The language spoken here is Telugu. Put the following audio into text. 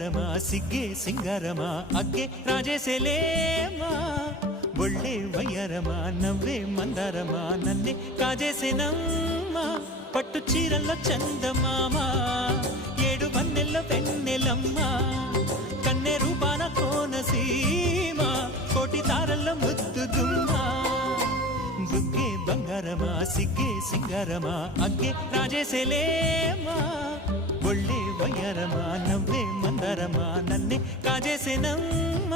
ಬಂಗಾರಮ ಸಿಗ್ಗೆ ಸಿಂಗಾರಮ ಅಗ್ಗೆ ರಾಜೇಸೆಲೇಮಾ ಒಳ್ಳೆ ವಯ್ಯರಮ ನವ್ವే మందారమ నన్నే కాజేసేనమ్మ పట్టు చీరల్లో చందమామ ఏడు వన్నెల్లో వెన్నెలమ్మ కన్నె రూపాన కోనసీమ కోటి తారల్లో ముద్దుగుమ్మ బుగ్గే ಬಂಗಾರಮ సిగ్గే సింగారమ అగ్గే రాజేసెలేమా ఒళ్ళే వయ్యరమ నవ్వే మందారమ నన్నే కాజేసేనమ్మ